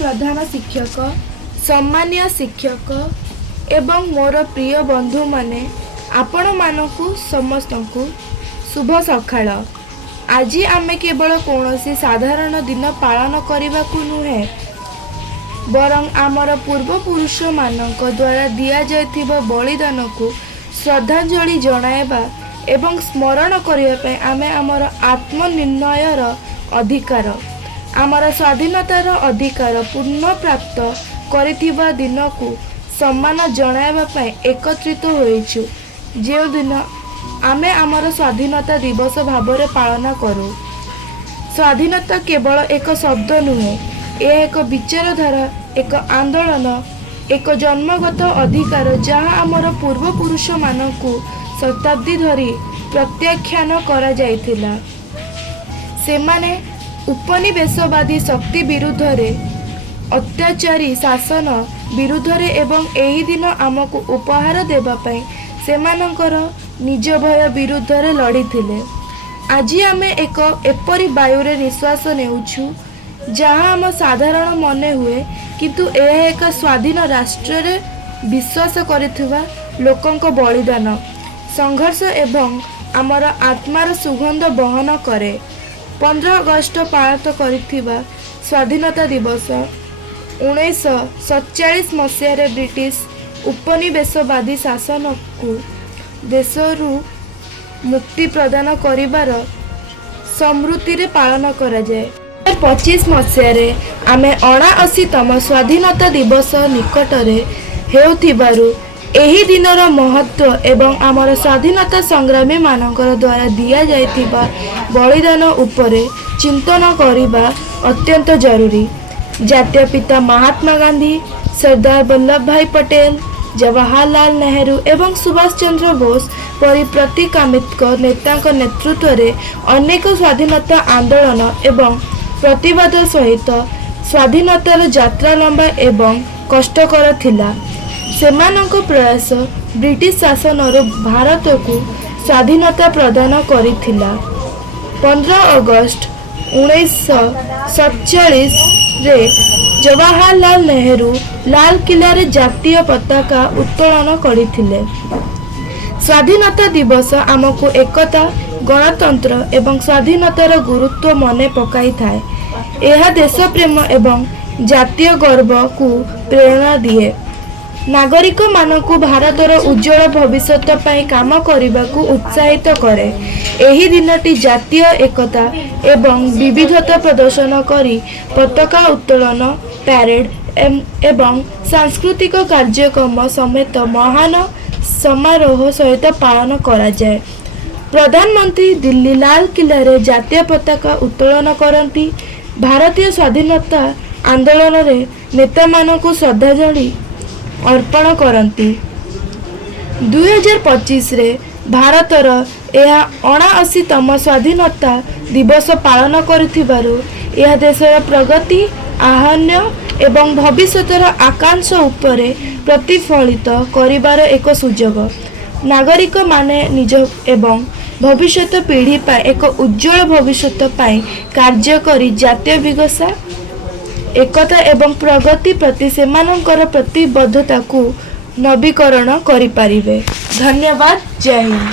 प्रधान शिक्षक सम्मानीय शिक्षक एवं मोर प्रिय बंधु माने आपण मानकु समस्तंकु शुभ सकाळ। आज आमे केवल कौनसी साधारण दिन पालन करने को नुहे बरं आमर पूर्वपुरुष मानक द्वारा दिया जाइथिबा बलिदान को श्रद्धांजलि जणाइबा एवं स्मरण करने आमे आमर आत्मनिर्णयर अधिकार आमर स्वाधीनतार अधिकार पूर्ण प्राप्त करिथिबा दिन को सम्मान जणाइबा पई एकत्रित होइछु। जे दिन आमे आमर स्वाधीनता दिवस भाବରେ पालन करू। स्वाधीनता केवल एक शब्द नुहे, यह एक विचारधारा, एक आंदोलन, एक जन्मगत अधिकार जहाँ आमर पूर्वपुरुष मानकु शताब्दी धरी प्रत्याख्यान करा जाइथिला। सेमाने उपनिवेशवादी शक्ति विरुद्ध रे अत्याचारी शासन विरुद्ध रे एवं एही दिन आमको उपहार देबा पई सेमानंकर निज भय विरुद्ध रे लड़ीथिले। आज आमे एक एपरी वायु रे निश्वास नेउछु जहाँ आम साधारण मने हुए, किंतु यह एक स्वाधीन राष्ट्र रे विश्वास करिथिबा लोकंक बलिदान संघर्ष एवं आमर आत्मार सुगंध बहन करे। 15 अगस्त पालित करिथिबा स्वाधीनता दिवस 1947 मसीह ब्रिटिश उपनिवेशवादी शासन को देशरू मुक्ति प्रदान करिबार स्मृति रे पालन करा जाए। 25 मसीह आमे 79तम स्वाधीनता दिवस निकटरे हेउथिबारु एही दिनर महत्व एवं आमर स्वाधीनता संग्रामी मानकर द्वारा दिया जाइथिबा बलिदान उपरे चिंतन करिबा अत्यंत जरूरी। जातीय पिता महात्मा गांधी, सरदार वल्लभ भाई पटेल, जवाहरलाल नेहरू एवं सुभाष चंद्र बोस परि प्रतिकामित नेतांक नेतृत्व रे अनेक स्वाधीनता आंदोलन एवं प्रतिवाद सहित स्वाधीनतार यात्रा लंबा एवं कष्टकर थिला। सेमानक प्रयास ब्रिटिश शासन भारत को स्वाधीनता प्रदान करिथिला। 15 अगस्त 1947 रे जवाहरलाल नेहरू लाल किला रे जातीय पताका उत्तोलन करिथिले। स्वाधीनता दिवस आमको एकता, गणतंत्र एवं स्वाधीनतार गुरुत्व मने पकाई थाए। यह देश प्रेम एवं जातीय गर्व को प्रेरणा दिए। नागरिक मानकु भारतर उज्जवल भविष्य पाई काम करने को उत्साहित करे। एही दिनटी जातीय एकता एवं विविधता प्रदर्शन करी पताका उत्तोलन, पैरेड एवं सांस्कृतिक कार्यक्रम समेत महान समारोह सहित पालन करा जाए। प्रधानमंत्री दिल्ली लाल किला रे जातीय पताका उत्तोलन करती। भारतीय स्वाधीनता आंदोलन रे नेता मानकु श्रद्धांजलि अर्पण करती। 2025 रे भारतर यह 79तम स्वाधीनता दिवस पालन करुथिबारु यह देशर प्रगति, आह्वान एवं भविष्यतर आकांक्षा उपरे प्रतिफलित करिबार एक सुजोग। नागरिक माने निज एवं भविष्यत पीढ़ी पाई एक उज्जवल भविष्य पाई कार्य करी जातीय विकास, एकता एवं प्रगति प्रति सेमानंकर प्रतिबद्धता को नवीकरण करि पारिबे। धन्यवाद। जय हिंद।